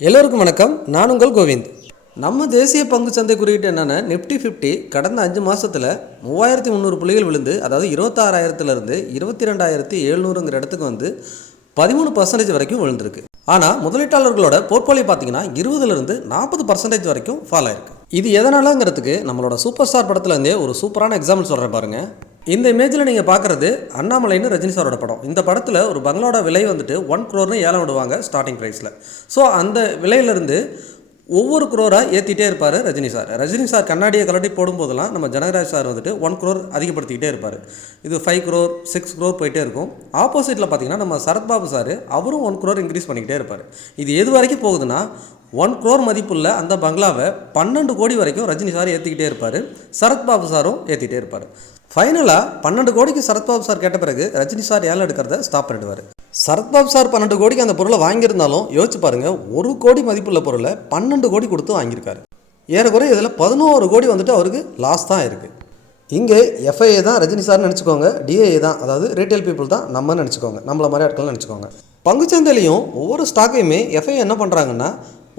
எல்லோருக்கும் வணக்கம். நான் உங்கள் கோவிந்த். நம்ம தேசிய பங்கு சந்தை குறியீட்டு என்னென்னா நிஃப்டி ஃபிஃப்டி கடந்த அஞ்சு மாதத்தில் மூவாயிரத்தி முந்நூறு புள்ளிகள் விழுந்து அதாவது இருபத்தாறாயிரத்துலேருந்து இருபத்தி ரெண்டாயிரத்தி எழுநூறுங்கிற இடத்துக்கு வந்து பதிமூணு பர்சன்டேஜ் வரைக்கும் விழுந்திருக்கு. ஆனால் முதலீட்டாளர்களோட போர்ட்போலியோ பார்த்தீங்கன்னா இருபதுலேருந்து நாற்பது பர்சன்டேஜ் வரைக்கும் ஃபால் ஆயிருக்கு. இது எதனாலங்கிறதுக்கு நம்மளோட சூப்பர் ஸ்டார் படத்துலேருந்தே ஒரு சூப்பரான எக்ஸாம்பிள் சொல்கிறேன் பாருங்கள் இந்த இமேஜில் நீங்கள் பார்க்குறது அண்ணாமலைன்னு ரஜினி சாரோட படம். இந்த படத்தில் ஒரு பங்களாவோட விலை வந்துட்டு ஒன் குரோர்னு ஏலம் விடுவாங்க ஸ்டார்டிங் ப்ரைஸில் ஸோ அந்த விலையிலேருந்து ஒவ்வொரு குரோராக ஏற்றிட்டே இருப்பார் ரஜினி சார். ரஜினி சார் கண்ணாடியை கலட்டி போடும்போதெல்லாம் நம்ம ஜனகராஜ் சார் வந்துட்டு ஒன் குரோர் அதிகப்படுத்திக்கிட்டே இருப்பார். இது ஃபைவ் குரோர் சிக்ஸ் குரோர் போயிட்டே இருக்கும். ஆப்போசிட்டில் பார்த்தீங்கன்னா நம்ம சரத்பாபு சார் அவரும் ஒன் குரோர் இன்க்ரீஸ் பண்ணிக்கிட்டே இருப்பார். இது எது வரைக்கும் போகுதுன்னா ஒன் குரோர் மதிப்புள்ள அந்த பங்களாவை பன்னெண்டு கோடி வரைக்கும் ரஜினி சார் ஏற்றிக்கிட்டே இருப்பார். சரத்பாபு சாரும் ஏற்றிக்கிட்டே இருப்பார். ஃபைனலாக பன்னெண்டு கோடிக்கு சரத்பாபு சார் கேட்ட பிறகு ரஜினி சார் ஏழை எடுக்கிறத ஸ்டாப் பண்ணிடுவார். சரத்பாபு சார் பன்னெண்டு கோடிக்கு அந்த பொருளை வாங்கியிருந்தாலும் யோசிச்சு பாருங்கள் ஒரு கோடி மதிப்புள்ள பொருளை பன்னெண்டு கோடி கொடுத்து வாங்கியிருக்காரு. ஏறக்குறைய இதில் பதினோரு கோடி வந்துட்டு அவருக்கு லாஸ் தான் இருக்குது இங்கே எஃப்ஐஏ தான் ரஜினி சார்னு நினச்சிக்கோங்க டிஏஏ தான் அதாவது ரீட்டைல் பீப்புள் தான் நம்ம நினச்சிக்கோங்க நம்மள மாதிரி ஆட்கள் நினச்சிக்கோங்க. பங்குச்சந்தையிலையும் ஒவ்வொரு ஸ்டாக்கையுமே எஃப்ஐஏ என்ன பண்ணுறாங்கன்னா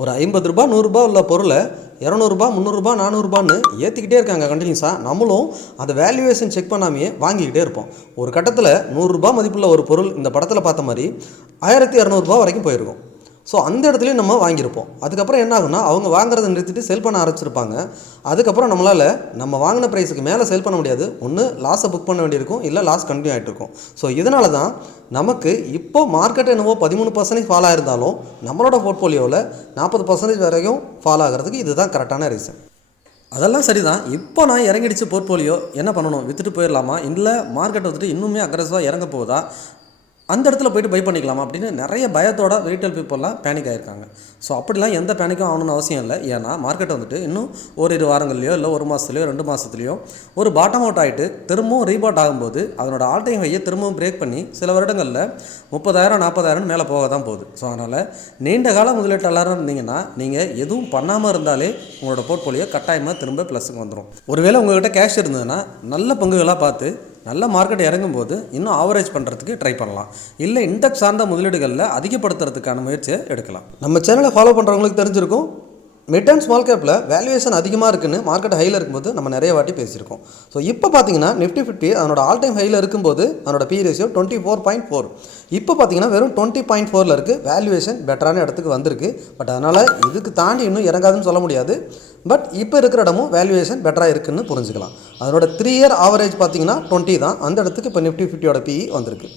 ஒரு ஐம்பது ரூபா நூறுரூபா உள்ள பொருளை இரநூறுபா முந்நூறுரூபா நானூறுபான்னு ஏற்றிக்கிட்டே இருக்காங்க கண்டினியூஸாக நம்மளும் அந்த வேல்யூவேஷன் செக் பண்ணாமையே வாங்கிக்கிட்டே இருப்போம். ஒரு கட்டத்தில் நூறுரூபா மதிப்புள்ள ஒரு பொருள் இந்த படத்தில் பார்த்த மாதிரி ஆயிரத்தி இரநூறுபா வரைக்கும் போயிருக்கும். ஸோ அந்த இடத்துலையும் நம்ம வாங்கியிருப்போம். அதுக்கப்புறம் என்ன ஆகும்னா அவங்க வாங்குறதை நிறுத்திட்டு செல் பண்ண ஆரம்பிச்சிருப்பாங்க. அதுக்கப்புறம் நம்மளால் நம்ம வாங்கின ப்ரைஸுக்கு மேலே செல் பண்ண முடியாது. ஒன்று லாஸை புக் பண்ண வேண்டியிருக்கும். இல்லை லாஸ் கண்டினியூ ஆகிட்டு இருக்கும் ஸோ இதனால தான் நமக்கு இப்போ மார்க்கெட் என்னவோ பதிமூணு பர்சன்டேஜ் ஃபால் ஆயிருந்தாலும் நம்மளோட போர்ட்ஃபோலியோவில் நாற்பது பர்சன்டேஜ் வரைக்கும் ஃபால் ஆகிறதுக்கு இதுதான் கரெக்டான ரீசன் அதெல்லாம் சரிதான். இப்போ நான் இறங்கிடுச்சு போர்ட்ஃபோலியோ என்ன பண்ணணும்? விற்றுட்டு போயிடலாமா? இல்லை மார்க்கெட் வந்துட்டு இன்னுமே அக்ரஸிவாக இறங்க போகுதா? அந்த இடத்துல போயிட்டு பை பண்ணிக்கலாமா அப்படின்னு நிறைய பயத்தோட ரீட்டைல் பீப்புளெலாம் பேனிக் ஆகிருக்காங்க ஸோ அப்படிலாம் எந்த பேனிக்கும் ஆகணும்னு அவசியம் இல்லை. ஏன்னா மார்க்கெட் வந்துட்டு இன்னும் ஓரிரு வாரங்கள்லையோ இல்லை ஒரு மாதத்துலையோ ரெண்டு மாதத்துலையோ ஒரு பாட்டம் அவுட் ஆகிட்டு திரும்பவும் ரீபாட் ஆகும்போது அதனோட ஆல் டைம் ஹையை திரும்பவும் பிரேக் பண்ணி சில வருடங்களில் முப்பதாயிரம் நாற்பதாயிரம் மேலே போக தான் போகுது. ஸோ அதனால் நீண்ட கால முதலீட்டாளராக இருந்தீங்கன்னா நீங்கள் எதுவும் பண்ணாமல் இருந்தாலே உங்களோட போர்ட்ஃபோலியோ கட்டாயமாக திரும்ப ப்ளஸுக்கு வந்துடும் ஒருவேளை உங்கள்கிட்ட கேஷ் இருந்ததுன்னா நல்ல பங்குகளாக பார்த்து நல்ல மார்க்கெட் இறங்கும்போது இன்னும் ஆவரேஜ் பண்ணுறதுக்கு ட்ரை பண்ணலாம். இல்லை இண்டெக்ஸ் சார்ந்த முதலீடுகளில் அதிகப்படுத்துறதுக்கான முயற்சியை எடுக்கலாம். நம்ம சேனலை ஃபாலோ பண்ணுறவங்களுக்கு தெரிஞ்சிருக்கும். மிட் அண்ட் ஸ்மால் கேப்பில் வேல்யூவேஷன் அதிகமாக இருக்குன்னு மார்க்கெட் ஹையில் இருக்கும்போது நம்ம நிறைய வாட்டி பேசியிருக்கோம். ஸோ இப்போ பார்த்தீங்கன்னா நிஃப்டி ஃபிஃப்டி அதனோட ஆல் டைம் ஹையில் இருக்கும்போது அதனோட P ratio twenty four point four இப்போ பார்த்தீங்கன்னா வெறும் டுவெண்ட்டி பாயிண்ட் ஃபோரில் இருக்குது வேல்யூவேஷன் பெட்டரான இடத்துக்கு வந்திருக்கு. பட் அதனால் இதுக்கு தாண்டி இன்னும் இறங்காதுன்னு சொல்ல முடியாது. பட் இப்போ இருக்கிற இடமும் வேல்யூவேஷன் பெட்டராக இருக்குன்னு புரிஞ்சுக்கலாம். அதனோட த்ரீ இயர் ஆவரேஜ் பார்த்தீங்கன்னா டுவெண்ட்டி தான். அந்த இடத்துக்கு இப்போ நிஃப்டி ஃபிஃப்டியோட பிஇ வந்திருக்கு.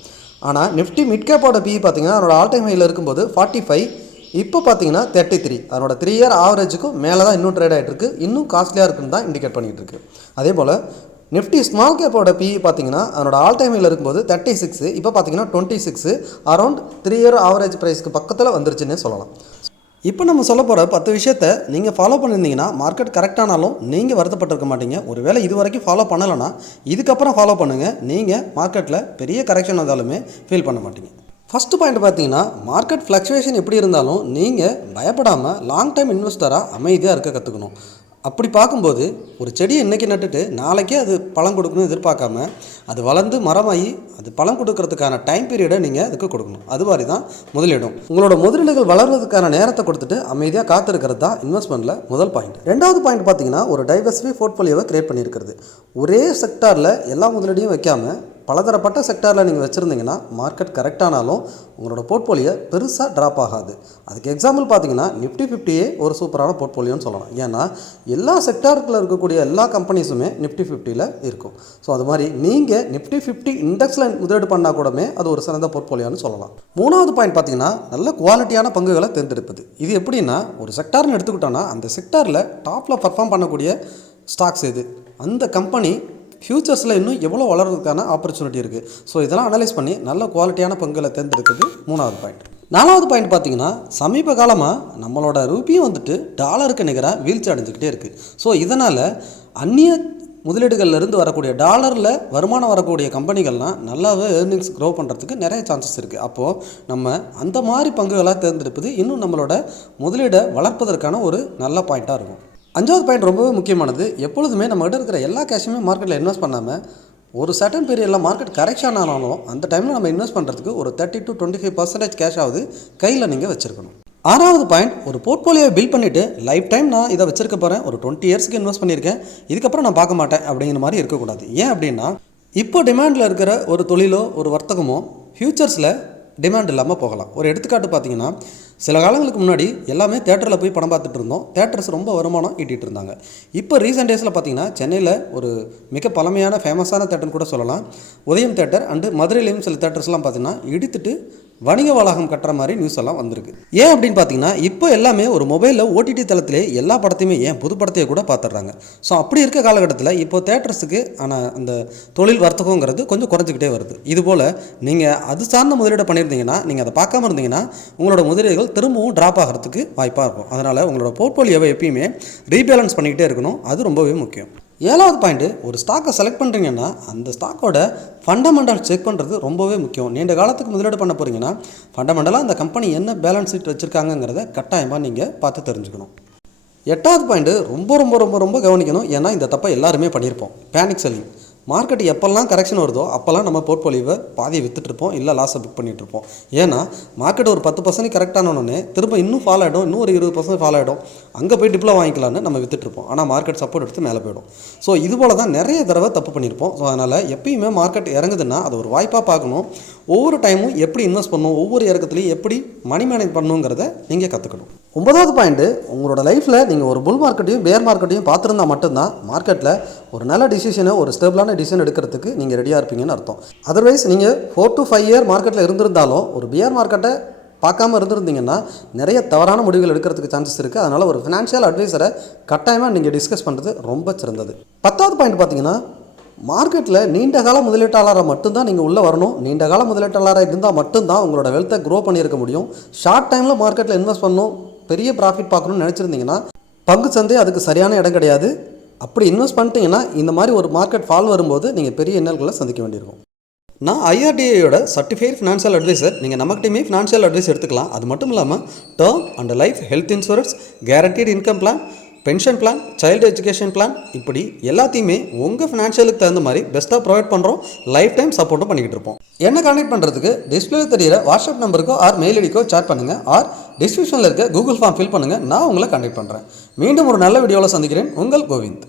ஆனால் நிஃப்டி மிட் கேப்போட பிஇ பார்த்தீங்கன்னா அதனோட ஆல் டைம் ஹையில் இருக்கும்போது ஃபார்ட்டி ஃபைவ் இப்போ பார்த்தீங்கன்னா தேர்ட்டி த்ரீ அதனோட த்ரீ இயர் ஆவரேஜுக்கும் மேலே தான் இன்னும் ட்ரேட் ஆகிட்டு இருக்கு இன்னும் காஸ்ட்லியாக இருக்குன்னு தான் இண்டிகேட் பண்ணிகிட்டு இருக்கு அதே போல் நிஃப்டி ஸ்மால் கேப்போட பிஇ பார்த்தீங்கன்னா அதனோட ஆல் டைமில் இருக்கும்போது தேர்ட்டி சிக்ஸு இப்போ பார்த்தீங்கன்னா twenty six around three year average ப்ரைஸ்க்கு பக்கத்தில் வந்துருச்சுன்னே சொல்லலாம். இப்போ நம்ம சொல்ல போகிற பத்து விஷயத்த நீங்கள் ஃபாலோ பண்ணியிருந்தீங்கன்னா மார்க்கெட் கரெக்டானாலும் நீங்கள் வருத்தப்பட்டிருக்க மாட்டீங்க. ஒருவேளை இது வரைக்கும் ஃபாலோ பண்ணலைன்னா இதுக்கப்புறம் ஃபாலோ பண்ணுங்கள் நீங்கள் மார்க்கெட்டில் பெரிய கரெக்ஷன் வந்தாலுமே ஃபீல் பண்ண மாட்டீங்க. ஃபஸ்ட்டு பாயிண்ட் பார்த்தீங்கன்னா மார்க்கெட் ஃப்ளக்சுவேஷன் எப்படி இருந்தாலும் நீங்கள் பயப்படாமல் லாங் டைம் இன்வெஸ்டராக அமைதியாக இருக்க கற்றுக்கணும் அப்படி பார்க்கும்போது ஒரு செடியை இன்றைக்கி நட்டுட்டு நாளைக்கே அது பழம் கொடுக்கணும்னு எதிர்பார்க்காம அது வளர்ந்து மரமாகி அது பழம் கொடுக்கறதுக்கான டைம் பீரியடை நீங்கள் அதுக்கு கொடுக்கணும். அது மாதிரி தான் முதலிடும். உங்களோட முதலீடுகள் வளர்றதுக்கான நேரத்தை கொடுத்துட்டு அமைதியாக காத்திருக்கிறது தான் இன்வெஸ்ட்மெண்ட்டில் முதல் பாயிண்ட் ரெண்டாவது பாயிண்ட் பார்த்தீங்கன்னா ஒரு டைவர்சிஃபை போர்ட்ஃபோலியோவை கிரியேட் பண்ணியிருக்கிறது. ஒரே செக்டாரில் எல்லா முதலீடையும் வைக்காமல் பலதரப்பட்ட செக்டாரில் நீங்கள் வச்சுருந்தீங்கன்னா மார்க்கெட் கரெக்டானாலும் உங்களோட போர்ட்ஃபோலியோ பெருசாக ட்ராப் ஆகாது. அதுக்கு எக்ஸாம்பிள் பார்த்தீங்கன்னா நிஃப்டி ஃபிஃப்டியே ஒரு சூப்பரான போர்ட்ஃபோலியோன்னு சொல்லலாம். ஏன்னா எல்லா செக்டாருக்குள்ள இருக்கக்கூடிய எல்லா கம்பெனிஸுமே நிஃப்டி ஃபிஃப்டியில் இருக்கும். ஸோ அது மாதிரி நீங்கள் நிஃப்டி ஃபிஃப்டி இண்டெக்ஸில் முதலீடு பண்ணால் கூடமே அது ஒரு சிறந்த போர்ட்ஃபோலியோன்னு சொல்லலாம். மூணாவது பாயிண்ட் பார்த்தீங்கன்னா நல்ல குவாலிட்டியான பங்குகளை தேர்ந்தெடுப்பது. இது எப்படின்னா ஒரு செக்டார்னு எடுத்துக்கிட்டோன்னா அந்த செக்டாரில் டாப்பில் பர்ஃபார்ம் பண்ணக்கூடிய ஸ்டாக்ஸ் எது? அந்த கம்பெனி ஃப்யூச்சர்ஸில் இன்னும் எவ்வளோ வளர்கிறதுக்கான ஆப்பர்ச்சுனிட்டி இருக்குது ஸோ இதெல்லாம் அனலைஸ் பண்ணி நல்ல குவாலிட்டியான பங்குகளை தேர்ந்தெடுக்கிறது மூணாவது பாயிண்ட் நாலாவது பாயிண்ட் பார்த்தீங்கன்னா சமீப காலமாக நம்மளோட ரூபியும் வந்துட்டு டாலருக்கு நிகராக வீழ்ச்சி அடைஞ்சிக்கிட்டே இருக்குது ஸோ இதனால் அந்நிய முதலீடுகள்லேருந்து வரக்கூடிய டாலரில் வருமானம் வரக்கூடிய கம்பெனிகள்லாம் நல்லாவே ஏர்னிங்ஸ் க்ரோ பண்ணுறதுக்கு நிறைய சான்சஸ் இருக்குது அப்போது நம்ம அந்த மாதிரி பங்குகளாக தேர்ந்தெடுப்பது இன்னும் நம்மளோட முதலீடை வளர்ப்பதற்கான ஒரு நல்ல பாயிண்ட்டாக இருக்கும். அஞ்சாவது பாயிண்ட் ரொம்பவே முக்கியமானது. எப்பொழுதுமே நம்மகிட்ட இருக்கிற எல்லா கேஷுமே மார்க்கெட்டில் இன்வெஸ்ட் பண்ணாமல் ஒரு சர்டன் பீரியடில் மார்க்கெட் கரெக்ஷன் ஆனாலும் அந்த டைமில் நம்ம இன்வெஸ்ட் பண்ணுறதுக்கு ஒரு thirty to twenty five percentage cash ஆகுது கையில் நீங்கள் வச்சுருக்கணும். ஆறாவது பாயிண்ட் ஒரு போர்ட்ஃபோலியோ பில்ட் பண்ணிவிட்டு லைஃப் டைம் நான் இதை வச்சிருக்க போகிறேன் ஒரு டுவெண்ட்டி இயர்ஸ்க்கு இன்வெஸ்ட் பண்ணியிருக்கேன். இதுக்கப்புறம் நான் பார்க்க மாட்டேன் அப்படிங்கிற மாதிரி இருக்கக்கூடாது. ஏன் அப்படின்னா இப்போ டிமாண்டில் இருக்கிற ஒரு தொழிலோ ஒரு வர்த்தகமோ ஃப்யூச்சர்ஸில் டிமாண்ட் இல்லாமல் போகலாம். ஒரு எடுத்துக்காட்டு பார்த்தீங்கன்னா சில காலங்களுக்கு முன்னாடி எல்லாமே தேட்டரில் போய் படம் பார்த்துட்டு இருந்தோம். தேட்டர்ஸ் ரொம்ப வருமானம் ஈட்டிகிட்டு இருந்தாங்க. இப்போ ரீசெண்ட் டேஸில் பார்த்தீங்கன்னா சென்னையில் ஒரு மிக பழமையான ஃபேமஸான தேட்டர்னு கூட சொல்லலாம். உதயம் தேட்டர் அண்டு மதுரையிலையும் சில தேட்டர்ஸ்லாம் பார்த்தீங்கன்னா இடித்துட்டு வணிக வளாகம் கட்டுற மாதிரி நியூஸ் எல்லாம் வந்திருக்கு. ஏன் அப்படின்னு பார்த்தீங்கன்னா இப்போ எல்லாமே ஒரு மொபைலில் ஓடிடி தளத்திலே எல்லா படத்தையுமே ஏன் புது படத்தையே கூட பார்த்துட்றாங்க. ஸோ அப்படி இருக்க காலகட்டத்தில் இப்போ தேட்டர்ஸுக்கு ஆனால் அந்த தொழில் வர்த்தகங்கிறது கொஞ்சம் குறைஞ்சிக்கிட்டே வருது. இதுபோல் நீங்கள் அது சார்ந்த முதலீடு பண்ணியிருந்தீங்கன்னா நீங்கள் அதை பார்க்காம இருந்தீங்கன்னா உங்களோட முதலீடுகள் திரும்பவும் ட்ராப் ஆகிறதுக்கு வாய்ப்பாக இருக்கும். அதனால் உங்களோட போர்ட்ஃபோலியோவை எப்பயுமே ரீபேலன்ஸ் பண்ணிக்கிட்டே இருக்கணும். அது ரொம்பவே முக்கியம். ஏழாவது பாயிண்ட்டு ஒரு ஸ்டாக்கை செலக்ட் பண்ணுறீங்கன்னா அந்த ஸ்டாக்கோட ஃபண்டமெண்டல் செக் பண்ணுறது ரொம்பவே முக்கியம். நீண்ட காலத்துக்கு முதலீடு பண்ண போகிறீங்கன்னா ஃபண்டமெண்டலாக அந்த கம்பெனி என்ன பேலன்ஸ் ஷீட் வச்சுருக்காங்கங்கிறத கட்டாயமாக நீங்கள் பார்த்து தெரிஞ்சுக்கணும். எட்டாவது பாயிண்ட்டு ரொம்ப ரொம்ப ரொம்ப ரொம்ப கவனிக்கணும். ஏன்னா இந்த தப்பை எல்லாருமே பண்ணியிருப்போம். பேனிக் செல்லிங் மார்க்கெட் எப்போல்லாம் கரெக்ஷன் வருதோ அப்போல்லாம் நம்ம போர்ட்ஃபோலியோவை பாதியை விற்றுட்ருப்போம் இல்லை லாஸை புக் பண்ணிகிட்ருப்போம் ஏன்னா மார்க்கெட் ஒரு பத்து பர்சன்ட் கரெக்டானோடனே திரும்ப இன்னும் ஃபாலோ ஆகிடும் இன்னும் ஒரு இருபது பர்சன்ட் ஃபாலோ ஆகிடும் அங்கே போய் டிப்ளோ வாங்கிக்கலான்னு நம்ம விற்றுட்ருப்போம் ஆனால் மார்க்கெட் சப்போர்ட் எடுத்து மேலே போயிடும். ஸோ இது போல தான் நிறைய தடவை தப்பு பண்ணியிருப்போம். ஸோ அதனால் எப்பயுமே மார்க்கெட் இறங்குதுன்னா அது ஒரு வாய்ப்பாக பார்க்கணும். ஒவ்வொரு டைமும் எப்படி இன்வெஸ்ட் பண்ணணும் ஒவ்வொரு இறக்கத்துலையும் எப்படி மணி மேனேஜ் பண்ணணுங்கிறத நீங்கள் கற்றுக்கணும் ஒன்பதாவது பாயிண்ட்டு உங்களோட லைஃப்பில் நீங்கள் ஒரு புல் மார்க்கெட்டையும் பேர் மார்க்கெட்டையும் பார்த்துருந்தா மட்டும்தான் மார்க்கெட்டில் ஒரு நல்ல டிசிஷனை ஒரு ஸ்டேபிளான டிசிஷன் எடுக்கிறதுக்கு நீங்கள் ரெடியாக இருப்பீங்கன்னு அர்த்தம். அதர்வைஸ் நீங்கள் ஃபோர் டு ஃபைவ் இயர் மார்க்கெட்டில் இருந்திருந்தாலும் ஒரு பியர் மார்க்கெட்டை பார்க்காம இருந்திருந்தீங்கன்னா நிறைய தவறான முடிவுகள் எடுக்கிறதுக்கு சான்சஸ் இருக்குது அதனால் ஒரு ஃபினான்ஷியல் அட்வைஸரை கட்டாயமாக நீங்கள் டிஸ்கஸ் பண்ணுறது ரொம்ப சிறந்தது. பத்தாவது பாயிண்ட் பார்த்தீங்கன்னா மார்க்கெட்டில் நீண்ட கால முதலீட்டாளராக மட்டும்தான் நீங்கள் உள்ளே வரணும். நீண்ட கால முதலீட்டாளராக இருந்தால் மட்டும்தான் உங்களோட வெல்த்தை க்ரோ பண்ணியிருக்க முடியும். ஷார்ட் டைமில் மார்க்கெட்டில் இன்வெஸ்ட் பண்ணணும். பெரிய ப்ராஃபிட் பார்க்கணும்னு நினச்சிருந்தீங்கன்னா பங்கு சந்தை அதுக்கு சரியான இடம் கிடையாது. அப்படி இன்வெஸ்ட் பண்ணிட்டீங்கன்னா இந்த மாதிரி ஒரு மார்க்கெட் ஃபால் வரும்போது நீங்கள் பெரிய இன்னல்களை சந்திக்க வேண்டியிருக்கும். நான் ஐஆர்டிஐயோட சர்டிஃபைட் ஃபினான்ஷியல் அட்வைசர் நீங்கள் நமக்கிட்டையுமே ஃபினான்ஷியல் அட்வைஸ் எடுத்துக்கலாம். அது மட்டும் இல்லாமல் term and life health insurance guaranteed income plan pension plan child education plan இப்படி எல்லாத்தையுமே உங்கள் ஃபினான்ஷியலுக்கு தகுந்த மாதிரி பெஸ்ட்டாக ப்ரொவைட் பண்ணுறோம் லைஃப் டைம் சப்போர்ட்டும் பண்ணிக்கிட்டு இருப்போம். என்ன கான்டெக்ட் பண்ணுறதுக்கு டிஸ்பிளே தெரியிற வாட்ஸ்அப் நம்பருக்கோ ஆர் மெயில் ஐடிக்கோ சேட் பண்ணுங்கள் ஆர் டிஸ்கிரிப்ஷனில் இருக்க கூகுள் ஃபார்ம் ஃபில் பண்ணுங்கள் நான் உங்களை கண்டெக்ட் பண்ணுறேன் மீண்டும் ஒரு நல்ல வீடியோவில் சந்திக்கிறேன். உங்கள் கோவிந்த்.